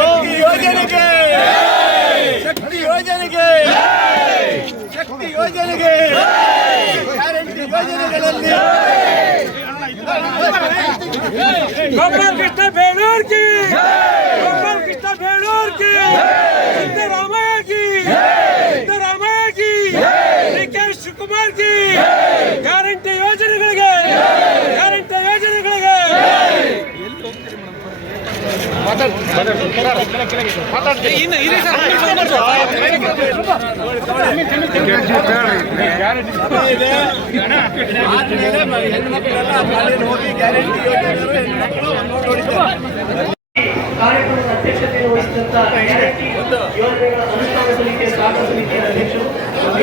ಶಕ್ತಿ ಯೋಜನೆಗೆ ಶಕ್ತಿ ಯೋಜನೆಗೆ ಶಕ್ತಿ ಯೋಜನೆಗೆ ಗ್ಯಾರಂಟಿ ಯೋಜನೆಗಳಲ್ಲಿ ಗೋಪಾಲ್ ಕೃಷ್ಣ ಬೇಳೂರ್ ಕಿ ಗೋಪಾಲ್ ಕೃಷ್ಣ ಬೇಳೂರ್ ಕಿ ಸಿದ್ದರಾಮಯ್ಯ ಕಿ ಸಿದ್ದರಾಮಯ್ಯ ಕಿ ಡಿ ಕೆ ಶಿವಕುಮಾರ್ ಕಿ ಗ್ಯಾರಂಟಿ ಯೋಜನೆಗಳಿಗೆ ಗ್ಯಾರಂಟಿ ಯೋಜನೆಗಳಿಗೆ ಆದ್ಮೇಲೆ ಹೆಣ್ಮಕ್ಳೆಲ್ಲ ಶಾಲೆಯಲ್ಲಿ ಹೋಗಿ ಗ್ಯಾರಂಟಿ ಯೋಜನೆಗಳು ಹೆಣ್ಮಕ್ಳು ನೋಡಿದ್ದಾರೆ ಕಾರ್ಯಕ್ರಮದ ಅಧ್ಯಕ್ಷತೆಯನ್ನು ವಹಿಸಿದಂತ ಗ್ಯಾರಂಟಿ ಯೋಜನೆಗಳ ಅನುಷ್ಠಾನ ಸಮಿತಿಯ ಸ್ಥಾಪಕ ಸಮಿತಿಯ ಅಧ್ಯಕ್ಷರು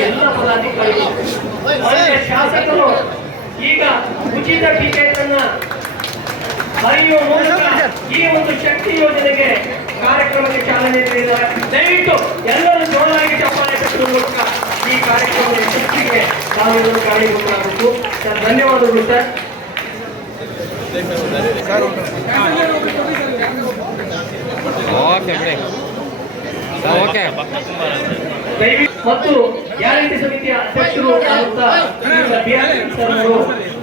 ಎಲ್ಲ ಪದಾಧಿಕಾರಿಗಳು ಶಾಸಕರು ಈಗ ಉಚಿತ ಟಿಕೆಟ್ ಅನ್ನ ಬರೆಯುವ ಮೂಲಕ ಈ ಒಂದು ಶಕ್ತಿ ಯೋಜನೆಗೆ ಕಾರ್ಯಕ್ರಮಕ್ಕೆ ಚಾಲನೆ ನೀಡಿದ್ದಾರೆ. ದಯವಿಟ್ಟು ಎಲ್ಲರೂ ಜೋರಾಗಿ ಚಪ್ಪಾಳೆ ಕಟ್ಟುವ ಮೂಲಕ ಈ ಕಾರ್ಯಕ್ರಮದ ಶಕ್ತಿಗೆ ನಾವೆಲ್ಲರೂ ಕಾರಣೀಭೂತರಾಗಬೇಕು ಸರ್ ಧನ್ಯವಾದಗಳು ಸರ್. ದಯವಿಟ್ಟು ಮತ್ತು ಗ್ಯಾರಂಟಿ ಸಮಿತಿಯ ಅಧ್ಯಕ್ಷರು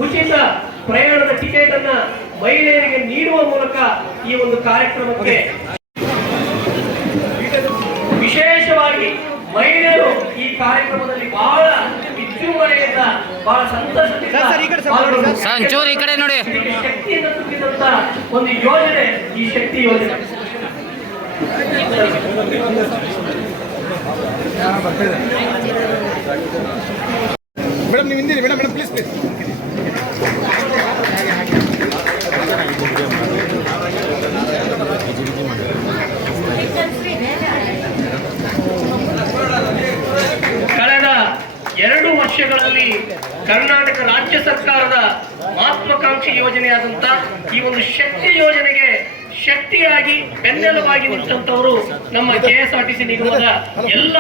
ಉಚಿತ ಪ್ರಯಾಣದ ಟಿಕೆಟ್ ಅನ್ನ ಮಹಿಳೆಯರಿಗೆ ನೀಡುವ ಮೂಲಕ ಈ ಒಂದು ಕಾರ್ಯಕ್ರಮಕ್ಕೆ ವಿಶೇಷವಾಗಿ ಮಹಿಳೆಯರು ಈ ಕಾರ್ಯಕ್ರಮದಲ್ಲಿ ಬಹಳ ವಿಜೃಂಭಣೆಯಿಂದ ಬಹಳ ಸಂತಸದಿಂದ ಈ ಕಡೆ ನೋಡಿ. ಶಕ್ತಿಯಿಂದ ತುಂಬಿದಂತ ಒಂದು ಯೋಜನೆ ಈ ಶಕ್ತಿ ಯೋಜನೆ. ಮೇಡಮ್ ನೀವು ಹಿಂದಿರಿ. ಮೇಡಮ್ ಮೇಡಮ್ ಪ್ಲೀಸ್ ಪ್ಲೀಸ್ ಕಳೆದ ಎರಡು ವರ್ಷಗಳಲ್ಲಿ ಕರ್ನಾಟಕ ರಾಜ್ಯ ಸರ್ಕಾರದ ಯೋಜನೆಯಾದಂತ ಈ ಒಂದು ಶಕ್ತಿ ಯೋಜನೆಗೆ ಶಕ್ತಿಯಾಗಿ ಬೆನ್ನೆಲುವಾಗಿ ನಿಂತವರು ನಮ್ಮ K S R T C ನಿಗಮದ ಎಲ್ಲ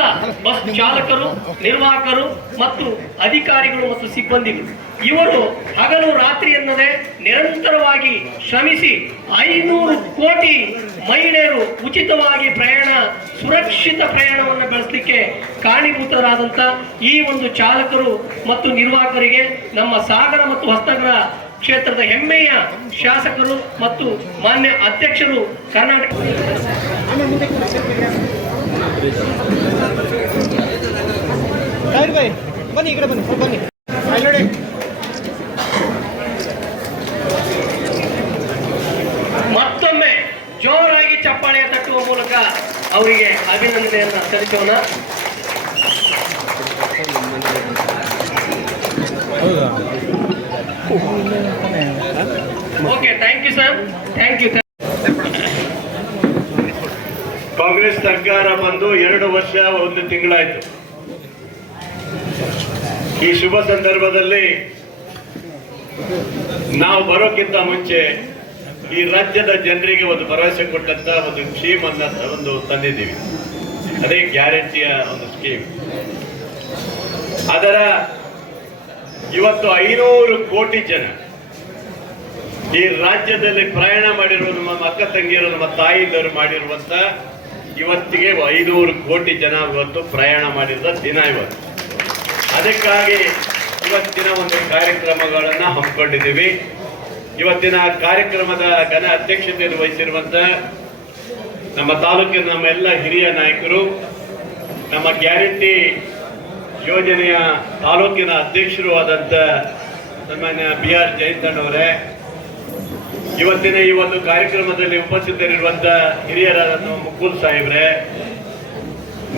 ಬಸ್ ಚಾಲಕರು, ನಿರ್ವಾಹಕರು ಮತ್ತು ಅಧಿಕಾರಿಗಳು ಮತ್ತು ಸಿಬ್ಬಂದಿಗಳು. ಇವರು ಹಗಲು ರಾತ್ರಿ ಎನ್ನದೆ ನಿರಂತರವಾಗಿ ಶ್ರಮಿಸಿ ಐನೂರು ಕೋಟಿ ಮಹಿಳೆಯರು ಉಚಿತವಾಗಿ ಪ್ರಯಾಣ, ಸುರಕ್ಷಿತ ಪ್ರಯಾಣವನ್ನು ಬೆಳೆಸಲಿಕ್ಕೆ ಕಾರಣೀಭೂತರಾದಂತ ಈ ಒಂದು ಚಾಲಕರು ಮತ್ತು ನಿರ್ವಾಹಕರಿಗೆ ನಮ್ಮ ಸಾಗರ ಮತ್ತು ಹೊಸನಗರ ಕ್ಷೇತ್ರದ ಹೆಮ್ಮೆಯ ಶಾಸಕರು ಮತ್ತು ಮಾನ್ಯ ಅಧ್ಯಕ್ಷರು ಕರ್ನಾಟಕ ಬನ್ನಿ ಈ ಕಡೆ ಬನ್ನಿ ಬನ್ನಿ. ಮತ್ತೊಮ್ಮೆ ಜೋರಾಗಿ ಚಪ್ಪಾಳೆ ತಟ್ಟುವ ಮೂಲಕ ಅವರಿಗೆ ಅಭಿನಂದನೆಯನ್ನು ಸಲ್ಲಿಸೋಣ. Okay thank thank you Congress ಸರ್ಕಾರ ಬಂದು ಎರಡು ವರ್ಷ ಒಂದು ತಿಂಗಳಾಯ್ತು. ಈ ಶುಭ ಸಂದರ್ಭದಲ್ಲಿ ನಾವು ಬರೋಕ್ಕಿಂತ ಮುಂಚೆ ಈ ರಾಜ್ಯದ ಜನರಿಗೆ ಒಂದು ಭರವಸೆ ಕೊಟ್ಟಂತ ಒಂದು ಸ್ಕೀಮ್ ಅನ್ನ ಒಂದು ತಂದಿದ್ದೀವಿ. ಅದೇ ಗ್ಯಾರಂಟಿಯ ಒಂದು ಸ್ಕೀಮ್ ಅದರ ಇವತ್ತು ಐನೂರು ಕೋಟಿ ಜನ ಈ ರಾಜ್ಯದಲ್ಲಿ ಪ್ರಯಾಣ ಮಾಡಿರುವ ನಮ್ಮ ಅಕ್ಕ ತಂಗಿಯರು, ನಮ್ಮ ತಾಯಿಯವರು ಮಾಡಿರುವಂತ ಇವತ್ತಿಗೆ ಐನೂರು ಕೋಟಿ ಜನ ಇವತ್ತು ಪ್ರಯಾಣ ಮಾಡಿದ ದಿನ ಇವತ್ತು. ಅದಕ್ಕಾಗಿ ಇವತ್ತಿನ ಒಂದು ಕಾರ್ಯಕ್ರಮಗಳನ್ನ ಹಮ್ಮಿಕೊಂಡಿದ್ದೀವಿ. ಇವತ್ತಿನ ಕಾರ್ಯಕ್ರಮದ ಘನ ಅಧ್ಯಕ್ಷತೆಯನ್ನು ವಹಿಸಿರುವಂತ ನಮ್ಮ ತಾಲೂಕಿನ ನಮ್ಮ ಎಲ್ಲ ಹಿರಿಯ ನಾಯಕರು, ನಮ್ಮ ಗ್ಯಾರಂಟಿ ಯೋಜನೆಯ ತಾಲೂಕಿನ ಅಧ್ಯಕ್ಷರು ಆದಂತ ಸನ್ಮಾನ್ಯ ಬಿ ಆರ್ ಜಯಂತಣ್ಣವರೇ ಇವತ್ತಿನ ಈ ಒಂದು ಕಾರ್ಯಕ್ರಮದಲ್ಲಿ ಉಪಸ್ಥಿತರಿರುವಂತ ಹಿರಿಯರಾದ ಮುಕುಲ್ ಸಾಹೇಬ್ರೆ,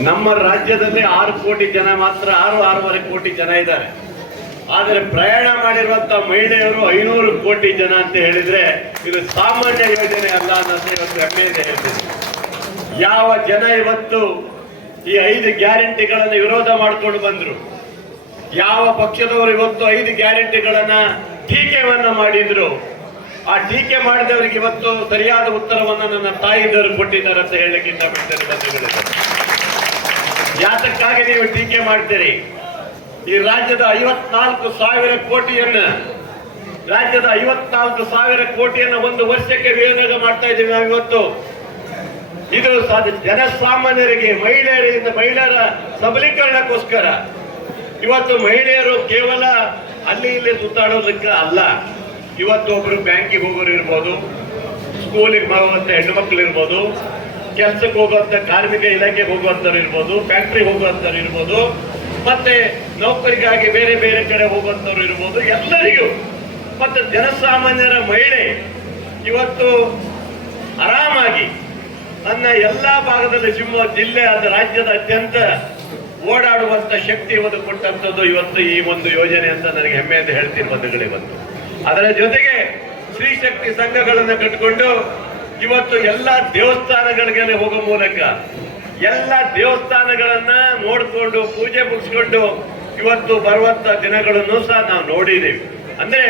ನಮ್ಮ ರಾಜ್ಯದಲ್ಲಿ ಆರು ಕೋಟಿ ಜನ ಮಾತ್ರ, ಆರು, ಆರೂವರೆ ಕೋಟಿ ಜನ ಇದ್ದಾರೆ. ಆದರೆ ಪ್ರಯಾಣ ಮಾಡಿರುವಂತ ಮಹಿಳೆಯರು ಐನೂರು ಕೋಟಿ ಜನ ಅಂತ ಹೇಳಿದ್ರೆ ಇದು ಸಾಮಾನ್ಯ ಯೋಜನೆ ಅಲ್ಲ ಅನ್ನೋದು ಇವತ್ತು ಹೆಮ್ಮೆಯಿಂದ ಹೇಳ್ತೀನಿ. ಯಾವ ಜನ ಇವತ್ತು ಈ ಐದು ಗ್ಯಾರಂಟಿಗಳನ್ನು ವಿರೋಧ ಮಾಡಿಕೊಂಡು ಬಂದ್ರು? ಯಾವ ಪಕ್ಷದವರು ಇವತ್ತು ಐದು ಗ್ಯಾರಂಟಿಗಳನ್ನ ಟೀಕೆವನ್ನ ಮಾಡಿದ್ರು? ಆ ಟೀಕೆ ಮಾಡಿದವರಿಗೆ ಇವತ್ತು ಸರಿಯಾದ ಉತ್ತರವನ್ನ ನನ್ನ ತಾಯಿದವರು ಕೊಟ್ಟಿದ್ದಾರೆ ಅಂತ ಹೇಳಲಿಕ್ಕೆ ಇಷ್ಟಪಡ್ತೇನೆ ಯಾತಕ್ಕಾಗಿ ನೀವು ಟೀಕೆ ಮಾಡ್ತೀರಿ? ಈ ರಾಜ್ಯದ ಐವತ್ನಾಲ್ಕು ಸಾವಿರ ಕೋಟಿಯನ್ನ, ರಾಜ್ಯದ ಐವತ್ನಾಲ್ಕು ಸಾವಿರ ಕೋಟಿಯನ್ನ ಒಂದು ವರ್ಷಕ್ಕೆ ವಿನಿಯೋಗ ಮಾಡ್ತಾ ಇದ್ದೀವಿ ನಾವು ಇವತ್ತು. ಇದು ಜನಸಾಮಾನ್ಯರಿಗೆ, ಮಹಿಳೆಯರಿಂದ, ಮಹಿಳೆಯರ ಸಬಲೀಕರಣಕ್ಕೋಸ್ಕರ. ಇವತ್ತು ಮಹಿಳೆಯರು ಕೇವಲ ಅಲ್ಲಿ ಇಲ್ಲಿ ಸುತ್ತಾಡೋದಕ್ಕೆ ಅಲ್ಲ. ಇವತ್ತು ಒಬ್ಬರು ಬ್ಯಾಂಕಿಗೆ ಹೋಗೋರು ಇರ್ಬೋದು ಸ್ಕೂಲಿಗೆ ಹೋಗುವಂತ ಹೆಣ್ಣು ಮಕ್ಕಳು ಇರ್ಬೋದು, ಕೆಲ್ಸಕ್ಕೆ ಹೋಗುವಂತ ಕಾರ್ಮಿಕ ಇಲಾಖೆಗೆ ಹೋಗುವಂಥವ್ರು ಇರ್ಬೋದು ಫ್ಯಾಕ್ಟ್ರಿಗೆ ಹೋಗುವಂಥವ್ರು ಇರ್ಬೋದು, ಮತ್ತೆ ನೌಕರಿಗಾಗಿ ಬೇರೆ ಬೇರೆ ಕಡೆ ಹೋಗುವಂಥವ್ರು ಇರ್ಬೋದು, ಎಲ್ಲರಿಗೂ, ಮತ್ತೆ ಜನಸಾಮಾನ್ಯರ ಮಹಿಳೆ ಇವತ್ತು ಆರಾಮಾಗಿ ನನ್ನ ಎಲ್ಲಾ ಭಾಗದಲ್ಲಿ ಸಿಂಹ ಜಿಲ್ಲೆ ಅದು ರಾಜ್ಯದ ಅತ್ಯಂತ ಓಡಾಡುವಂತ ಶಕ್ತಿ ಇವತ್ತು ಕೊಟ್ಟಂತದ್ದು ಇವತ್ತು ಈ ಒಂದು ಯೋಜನೆ ಅಂತ ನನಗೆ ಹೆಮ್ಮೆ ಅಂತ ಹೇಳ್ತೀನಿ ಬಂಧುಗಳೇ. ಅದರ ಜೊತೆಗೆ ಸ್ತ್ರೀ ಶಕ್ತಿ ಸಂಘಗಳನ್ನ ಕಟ್ಟಿಕೊಂಡು ಇವತ್ತು ಎಲ್ಲ ದೇವಸ್ಥಾನಗಳಿಗೆ ಹೋಗೋ ಮೂಲಕ ಎಲ್ಲ ದೇವಸ್ಥಾನಗಳನ್ನ ನೋಡಿಕೊಂಡು ಪೂಜೆ ಮುಗಿಸ್ಕೊಂಡು ಇವತ್ತು ಬರುವಂತ ದಿನಗಳನ್ನು ಸಹ ನಾವು ನೋಡಿದ್ದೀವಿ ಅಂದ್ರೆ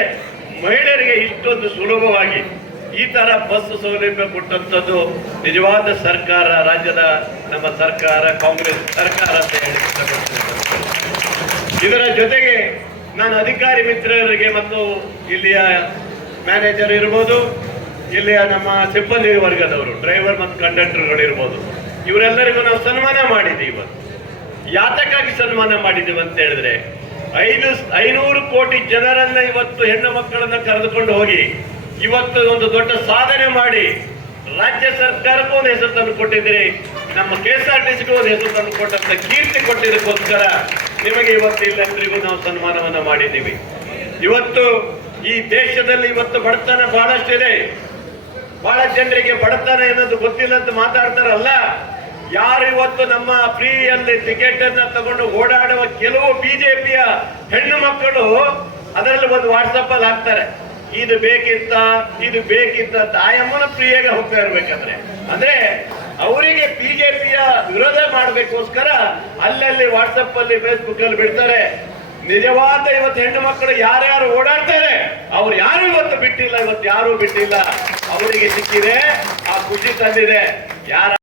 ಮಹಿಳೆಯರಿಗೆ ಇಷ್ಟೊಂದು ಸುಲಭವಾಗಿ ಈ ತರ ಬಸ್ ಸೌಲಭ್ಯ ಕೊಟ್ಟಂತದ್ದು ನಿಜವಾದ ಸರ್ಕಾರ, ರಾಜ್ಯದ ನಮ್ಮ ಸರ್ಕಾರ, ಕಾಂಗ್ರೆಸ್ ಸರ್ಕಾರ ಅಂತ ಹೇಳಿ ಇದರ ಜೊತೆಗೆ ನಾನು ಅಧಿಕಾರಿ ಮಿತ್ರರಿಗೆ ಮತ್ತು ಇಲ್ಲಿಯ ಮ್ಯಾನೇಜರ್ ಇರ್ಬೋದು, ಇಲ್ಲಿಯ ನಮ್ಮ ಸಿಬ್ಬಂದಿ ವರ್ಗದವರು ಡ್ರೈವರ್ ಮತ್ತು ಕಂಡಕ್ಟರ್ಗಳು ಇರ್ಬೋದು. ಇವರೆಲ್ಲರಿಗೂ ನಾವು ಸನ್ಮಾನ ಮಾಡಿದ್ದೀವಿ ಇವತ್ತು. ಯಾತಕ್ಕಾಗಿ ಸನ್ಮಾನ ಮಾಡಿದ್ದೀವಿ ಅಂತ ಹೇಳಿದ್ರೆ, ಐದು ಐನೂರು ಕೋಟಿ ಜನರನ್ನ ಇವತ್ತು ಹೆಣ್ಣು ಮಕ್ಕಳನ್ನ ಕರೆದುಕೊಂಡು ಹೋಗಿ, ಇವತ್ತು ಒಂದು ದೊಡ್ಡ ಸಾಧನೆ ಮಾಡಿ, ರಾಜ್ಯ ಸರ್ಕಾರಕ್ಕೂ ಒಂದು ಹೆಸರು ತಂದು ಕೊಟ್ಟಿದ್ದೀರಿ. ನಮ್ಮ K S R T C ಹೆಸರು ತಂದು ಕೊಟ್ಟಂತ ಕೀರ್ತಿ ಕೊಟ್ಟಿದ್ದಕ್ಕೋಸ್ಕರ ನಿಮಗೆ ಇವತ್ತು ಇಲ್ಲೆಲ್ಲರಿಗೂ ನಾವು ಸನ್ಮಾನವನ್ನ ಮಾಡಿದ್ದೀವಿ. ಇವತ್ತು ಈ ದೇಶದಲ್ಲಿ ಇವತ್ತು ಬಡತನ ಬಹಳಷ್ಟಿದೆ ಬಹಳ ಜನರಿಗೆ ಬಡತನ ಅನ್ನೋದು ಗೊತ್ತಿಲ್ಲ ಅಂತ ಮಾತಾಡ್ತಾರಲ್ಲ. ಯಾರು ಇವತ್ತು ನಮ್ಮ ಫ್ರೀಯಲ್ಲಿ ಟಿಕೆಟ್ ಅನ್ನ ತಗೊಂಡು ಓಡಾಡುವ ಕೆಲವು ಬಿಜೆಪಿಯ ಹೆಣ್ಣು ಮಕ್ಕಳು ಅದರಲ್ಲಿ ಒಂದು ವಾಟ್ಸಪ್ ಅಲ್ಲಿ ಹಾಕ್ತಾರೆ. ಇದು ಬೇಕಿತ್ತ ಇದು ಬೇಕಿತ್ತ ತಾಯಮ್ಮನ ಫ್ರೀಯಾಗಿ ಹೋಗ್ತಾ ಇರ್ಬೇಕಾದ್ರೆ. ಅಂದ್ರೆ ಅವರಿಗೆ ಬಿಜೆಪಿಯ ವಿರೋಧ ಮಾಡಬೇಕೋಸ್ಕರ ಅಲ್ಲಲ್ಲಿ ವಾಟ್ಸಪ್ ಅಲ್ಲಿ ಫೇಸ್ಬುಕ್ ಅಲ್ಲಿ ಬಿಡ್ತಾರೆ. ನಿಜವಾದ ಇವತ್ತು ಹೆಣ್ಣು ಮಕ್ಕಳು ಯಾರ್ಯಾರು ಓಡಾಡ್ತಾರೆ, ಅವ್ರು ಯಾರು ಇವತ್ತು ಬಿಟ್ಟಿಲ್ಲ, ಇವತ್ತು ಯಾರು ಬಿಟ್ಟಿಲ್ಲ. ಅವರಿಗೆ ಸಿಕ್ಕಿದೆ, ಆ ಖುಷಿ ತಂದಿದೆ. ಯಾರ